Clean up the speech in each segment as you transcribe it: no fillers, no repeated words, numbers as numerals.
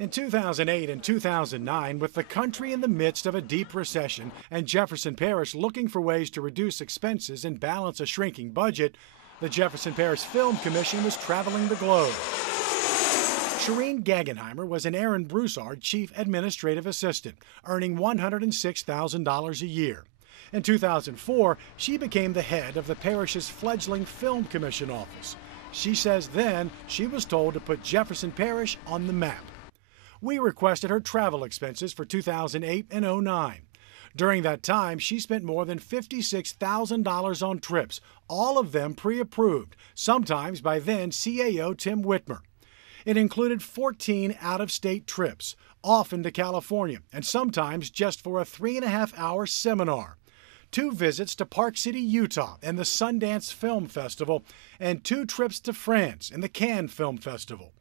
In 2008 and 2009, with the country in the midst of a deep recession and Jefferson Parish looking for ways to reduce expenses and balance a shrinking budget, the Jefferson Parish Film Commission was traveling the globe. Shireen Gegenheimer was an Aaron Broussard Chief Administrative Assistant, earning $106,000 a year. In 2004, she became the head of the parish's fledgling Film Commission office. She says then she was told to put Jefferson Parish on the map. We requested her travel expenses for 2008 and 2009. During that time, she spent more than $56,000 on trips, all of them pre-approved, sometimes by then CAO Tim Whitmer. It included 14 out-of-state trips, often to California, and sometimes just for a 3.5-hour seminar. 2 visits to Park City, Utah and the Sundance Film Festival, and 2 trips to France and the Cannes Film Festival.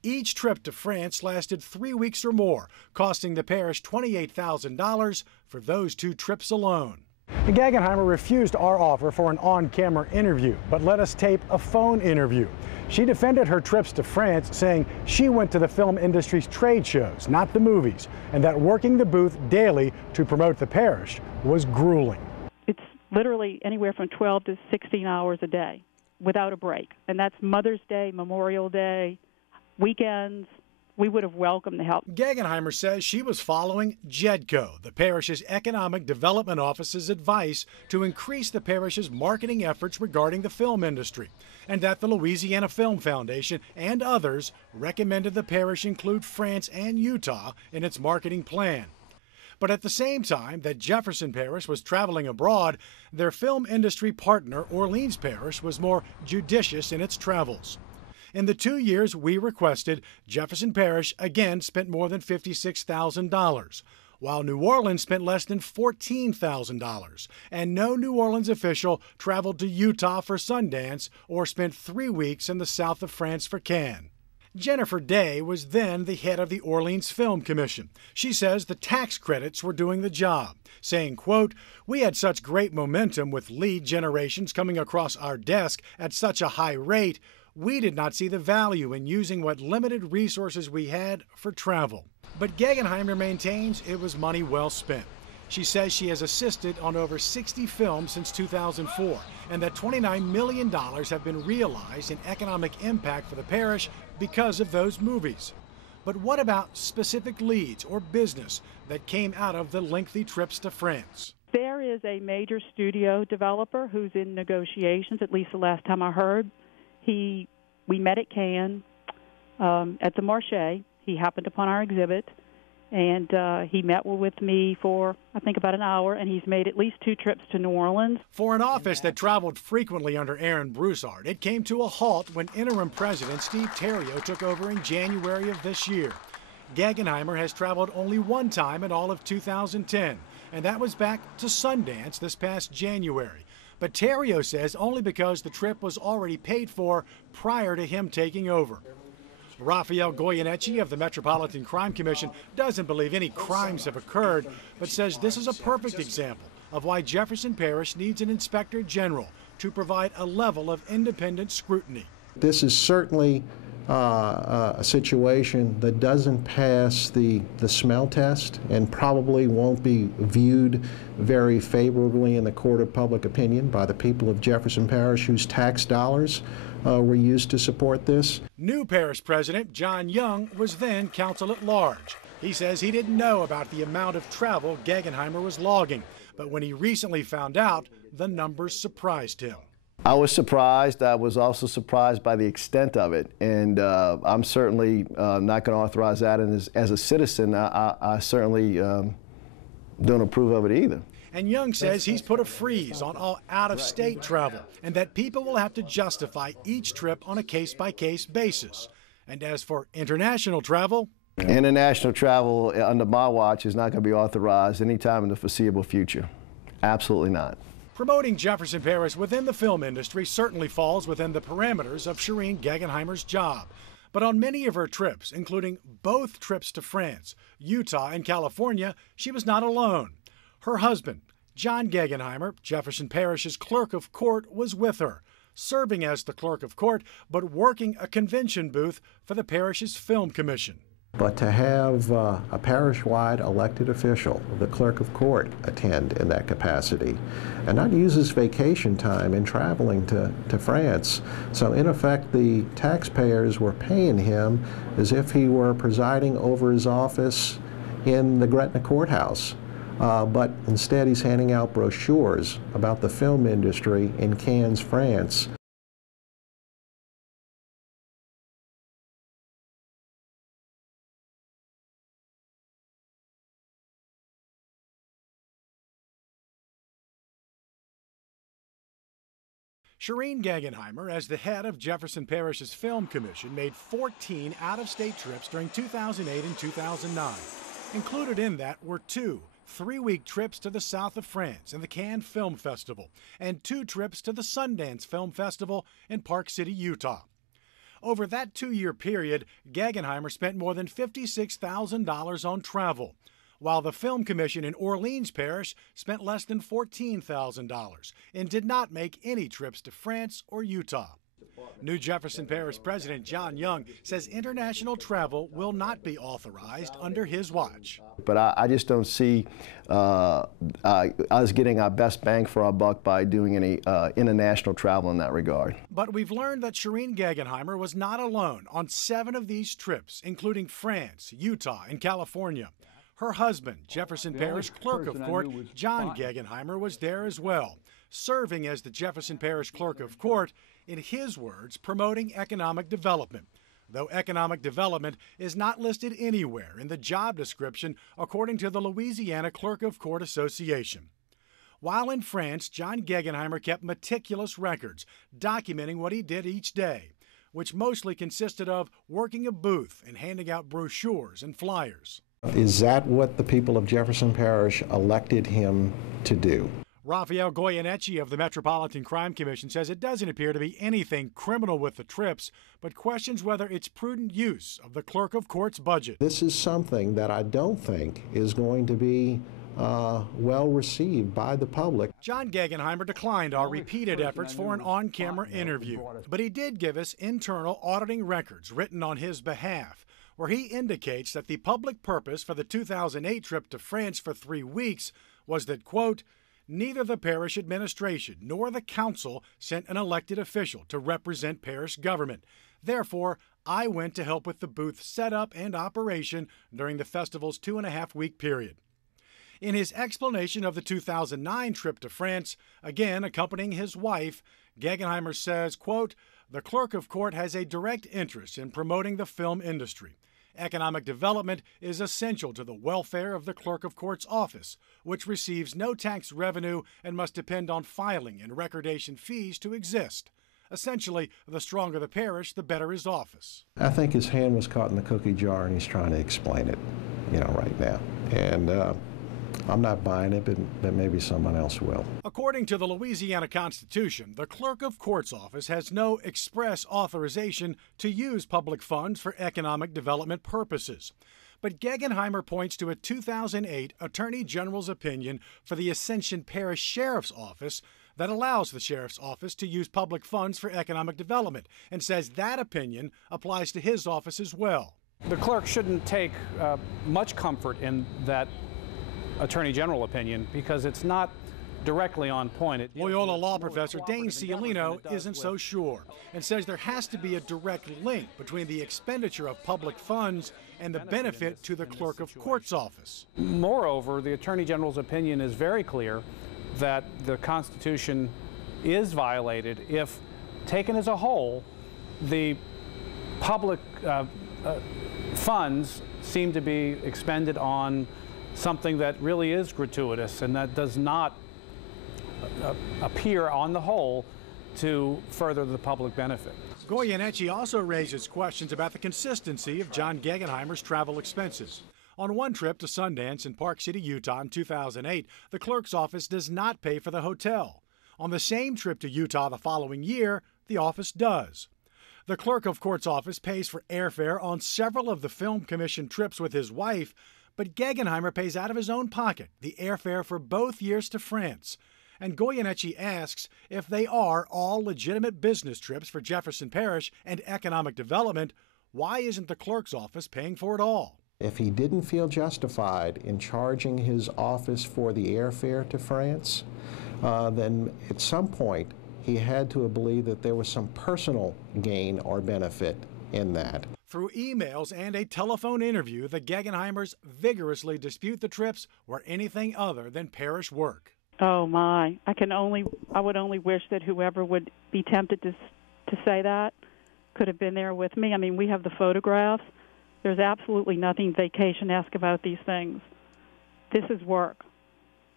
Each trip to France lasted 3 weeks or more, costing the parish $28,000 for those 2 trips alone. Gegenheimer refused our offer for an on-camera interview, but let us tape a phone interview. She defended her trips to France, saying she went to the film industry's trade shows, not the movies, and that working the booth daily to promote the parish was grueling. It's literally anywhere from 12 to 16 hours a day without a break, and that's Mother's Day, Memorial Day, weekends. We would have welcomed the help. Gegenheimer says she was following JEDCO, the parish's Economic Development Office's advice to increase the parish's marketing efforts regarding the film industry, and that the Louisiana Film Foundation and others recommended the parish include France and Utah in its marketing plan. But at the same time that Jefferson Parish was traveling abroad, their film industry partner, Orleans Parish, was more judicious in its travels. In the 2 years we requested, Jefferson Parish again spent more than $56,000, while New Orleans spent less than $14,000, and no New Orleans official traveled to Utah for Sundance or spent 3 weeks in the south of France for Cannes. Jennifer Day was then the head of the Orleans Film Commission. She says the tax credits were doing the job, saying, quote, "We had such great momentum with lead generations coming across our desk at such a high rate, we did not see the value in using what limited resources we had for travel." But Gegenheimer maintains it was money well spent. She says she has assisted on over 60 films since 2004, and that $29 million have been realized in economic impact for the parish because of those movies. But what about specific leads or business that came out of the lengthy trips to France? There is a major studio developer who's in negotiations, at least the last time I heard. We met at Cannes at the Marché. He happened upon our exhibit, and he met with me for, I think, about an hour, and he's made at least 2 trips to New Orleans. For an office that traveled frequently under Aaron Broussard, it came to a halt when interim president Steve Theriault took over in January of this year. Gegenheimer has traveled only 1 time in all of 2010, and that was back to Sundance this past January. But Theriault says only because the trip was already paid for prior to him taking over. Raphael Goyeneche of the Metropolitan Crime Commission doesn't believe any crimes have occurred, but says this is a perfect example of why Jefferson Parish needs an inspector general to provide a level of independent scrutiny. This is certainly a situation that doesn't pass the smell test and probably won't be viewed very favorably in the court of public opinion by the people of Jefferson Parish whose tax dollars were used to support this. New parish president John Young was then counsel at large. He says he didn't know about the amount of travel Gegenheimer was logging, but when he recently found out, the numbers surprised him. I was surprised. I was also surprised by the extent of it, and I'm certainly not going to authorize that. And as a citizen, I certainly don't approve of it either. And Young says he's put a freeze on all out-of-state travel, and that people will have to justify each trip on a case-by-case basis. And as for international travel, international travel under my watch is not going to be authorized anytime in the foreseeable future. Absolutely not. Promoting Jefferson Parish within the film industry certainly falls within the parameters of Shireen Gegenheimer's job. But on many of her trips, including both trips to France, Utah, and California, she was not alone. Her husband, John Gegenheimer, Jefferson Parish's clerk of court, was with her, serving as the clerk of court, but working a convention booth for the parish's film commission. But to have a parish-wide elected official, the clerk of court, attend in that capacity and not use his vacation time in traveling to France. So in effect, the taxpayers were paying him as if he were presiding over his office in the Gretna courthouse. But instead, he's handing out brochures about the film industry in Cannes, France. Shireen Gegenheimer, as the head of Jefferson Parish's Film Commission, made 14 out-of-state trips during 2008 and 2009. Included in that were 2 3-week trips to the south of France and the Cannes Film Festival, and 2 trips to the Sundance Film Festival in Park City, Utah. Over that 2-year period, Gegenheimer spent more than $56,000 on travel, while the Film Commission in Orleans Parish spent less than $14,000 and did not make any trips to France or Utah. New Jefferson Parish President John Young says international travel will not be authorized under his watch. But I just don't see us getting our best bang for our buck by doing any international travel in that regard. But we've learned that Shireen Gegenheimer was not alone on 7 of these trips, including France, Utah, and California. Her husband, Jefferson Parish Clerk of Court, John Gegenheimer, was there as well, serving as the Jefferson Parish Clerk of Court, in his words, promoting economic development, though economic development is not listed anywhere in the job description, according to the Louisiana Clerk of Court Association. While in France, John Gegenheimer kept meticulous records documenting what he did each day, which mostly consisted of working a booth and handing out brochures and flyers. Is that what the people of Jefferson Parish elected him to do? Raphael Goyeneche of the Metropolitan Crime Commission says it doesn't appear to be anything criminal with the trips, but questions whether it's prudent use of the Clerk of Court's budget. This is something that I don't think is going to be well received by the public. John Gegenheimer declined our repeated efforts for an on-camera interview, but he did give us internal auditing records written on his behalf, where he indicates that the public purpose for the 2008 trip to France for 3 weeks was that, quote, neither the parish administration nor the council sent an elected official to represent parish government. Therefore, I went to help with the booth setup and operation during the festival's 2.5-week period. In his explanation of the 2009 trip to France, again accompanying his wife, Gegenheimer says, quote, the Clerk of Court has a direct interest in promoting the film industry. Economic development is essential to the welfare of the Clerk of Court's office, which receives no tax revenue and must depend on filing and recordation fees to exist. Essentially, the stronger the parish, the better his office. I think his hand was caught in the cookie jar and he's trying to explain it, right now. And I'm not buying it, but maybe someone else will. According to the Louisiana Constitution, the Clerk of Court's office has no express authorization to use public funds for economic development purposes. But Gegenheimer points to a 2008 Attorney General's opinion for the Ascension Parish Sheriff's Office that allows the Sheriff's Office to use public funds for economic development, and says that opinion applies to his office as well. The clerk shouldn't take much comfort in that Attorney General opinion because it's not directly on point. Loyola law professor Dane Cialino isn't so sure and says there has to be a direct link between the expenditure of public funds and the benefit to the Clerk of Court's office. Moreover, the Attorney General's opinion is very clear that the Constitution is violated if, taken as a whole, the public funds seem to be expended on something that really is gratuitous and that does not appear on the whole to further the public benefit. Goyeneche also raises questions about the consistency of John Gegenheimer's travel expenses. On one trip to Sundance in Park City, Utah in 2008, the clerk's office does not pay for the hotel. On the same trip to Utah the following year, the office does. The Clerk of Court's office pays for airfare on several of the Film Commission trips with his wife, but Gegenheimer pays out of his own pocket the airfare for both years to France. And Goyeneche asks if they are all legitimate business trips for Jefferson Parish and economic development, why isn't the clerk's office paying for it all? If he didn't feel justified in charging his office for the airfare to France, then at some point he had to believe that there was some personal gain or benefit in that. Through emails and a telephone interview, the Gegenheimers vigorously dispute the trips were anything other than parish work. Oh my! I would only wish that whoever would be tempted to say that could have been there with me. I mean, we have the photographs. There's absolutely nothing vacation-esque about these things. This is work.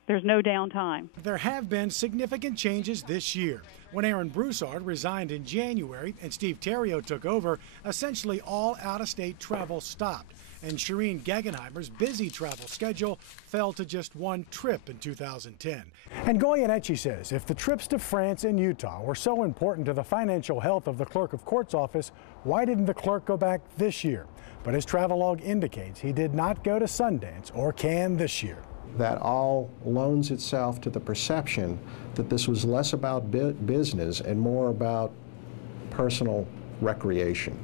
There's no downtime. There have been significant changes this year. When Aaron Broussard resigned in January and Steve Theriault took over, essentially all out-of-state travel stopped, and Shireen Gegenheimer's busy travel schedule fell to just one trip in 2010. And Goyeneche says if the trips to France and Utah were so important to the financial health of the clerk of court's office, why didn't the clerk go back this year? But his travelogue indicates he did not go to Sundance or Cannes this year. That all loans itself to the perception that this was less about business and more about personal recreation.